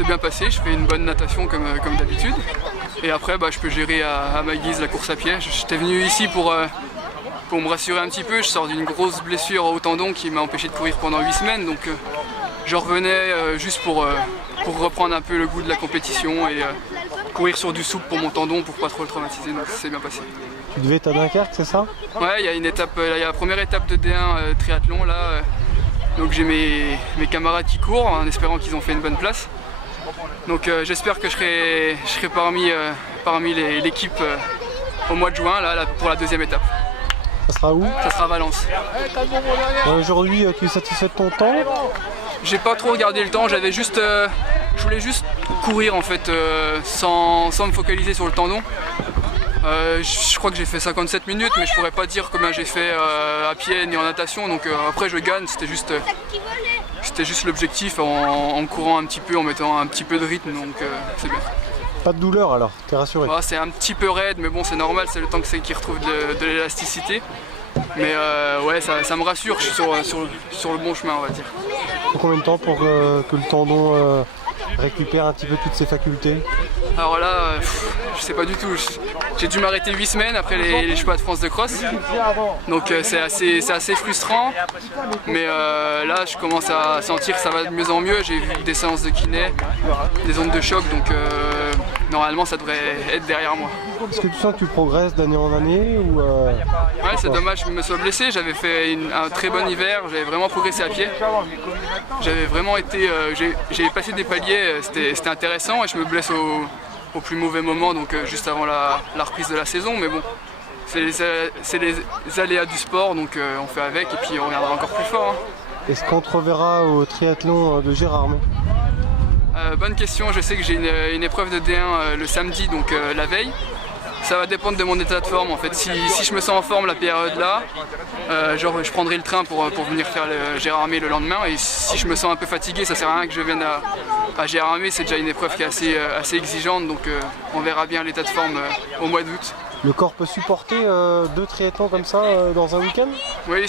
s'est bien passé, je fais une bonne natation comme d'habitude. Et après, je peux gérer à ma guise la course à pied. J'étais venu ici pour me rassurer un petit peu. Je sors d'une grosse blessure au tendon qui m'a empêché de courir pendant 8 semaines. Donc je revenais juste pour reprendre un peu le goût de la compétition et courir sur du souple pour mon tendon pour pas trop le traumatiser. Donc ça s'est bien passé. Tu devais être à Dunkerque, c'est ça? Ouais, il y a une étape, il y a la première étape de D1 triathlon là. Donc j'ai mes camarades qui courent en espérant qu'ils ont fait une bonne place. Donc j'espère que je serai parmi l'équipe au mois de juin là, pour la deuxième étape. Ça sera où? Ça sera à Valence. Aujourd'hui, tu es satisfait de ton temps? J'ai pas trop regardé le temps, je voulais juste courir en fait sans me focaliser sur le tendon. Je crois que j'ai fait 57 minutes, mais je pourrais pas dire combien j'ai fait à pied ni en natation. Donc après je gagne, c'était juste l'objectif en courant un petit peu, en mettant un petit peu de rythme, donc c'est bien. Pas de douleur alors, t'es rassuré? C'est un petit peu raide, mais bon c'est normal, c'est le temps qu'il retrouve de l'élasticité. Mais ouais, ça me rassure, je suis sur le bon chemin, on va dire. Combien de temps pour que le tendon récupère un petit peu toutes ses facultés? Alors là, je sais pas du tout. J'ai dû m'arrêter 8 semaines après les Championnats de France de cross. Donc c'est assez frustrant. Mais là, je commence à sentir que ça va de mieux en mieux. J'ai vu des séances de kiné, des ondes de choc. Donc normalement, ça devrait être derrière moi. Est-ce que tu sens que tu progresses d'année en année ou Ouais, c'est dommage que je me sois blessé. J'avais fait un très bon hiver. J'avais vraiment progressé à pied. J'avais vraiment été... j'ai passé des paliers. C'était intéressant et je me blesse au plus mauvais moment, donc juste avant la reprise de la saison, mais bon, c'est les aléas du sport, donc on fait avec et puis on reviendra encore plus fort. Est-ce qu'on te reverra au triathlon de Gérardmer? Bonne question, je sais que j'ai une épreuve de D1 le samedi, donc la veille. Ça va dépendre de mon état de forme en fait. Si je me sens en forme la période là, je prendrai le train pour venir faire le Gérardmer le lendemain. Et si je me sens un peu fatigué, ça sert à rien que je vienne à Gérardmer. C'est déjà une épreuve qui est assez exigeante, donc on verra bien l'état de forme au mois d'août. Le corps peut supporter 2 triathlons comme ça dans un week-end? Oui,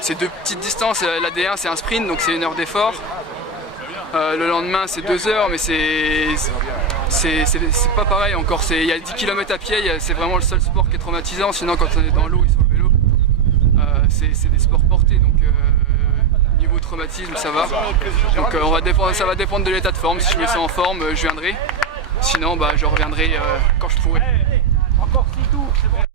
c'est 2 petites distances. La D1 c'est un sprint, donc c'est 1 heure d'effort. Le lendemain c'est 2 heures, mais c'est pas pareil encore. Il y a 10 km à pied, c'est vraiment le seul sport qui est traumatisant. Sinon quand on est dans l'eau et sur le vélo, c'est des sports portés, donc niveau traumatisme ça va. Donc ça va dépendre de l'état de forme. Si je me sens en forme, je viendrai. Sinon je reviendrai quand je pourrai. Encore 6 tours, c'est bon.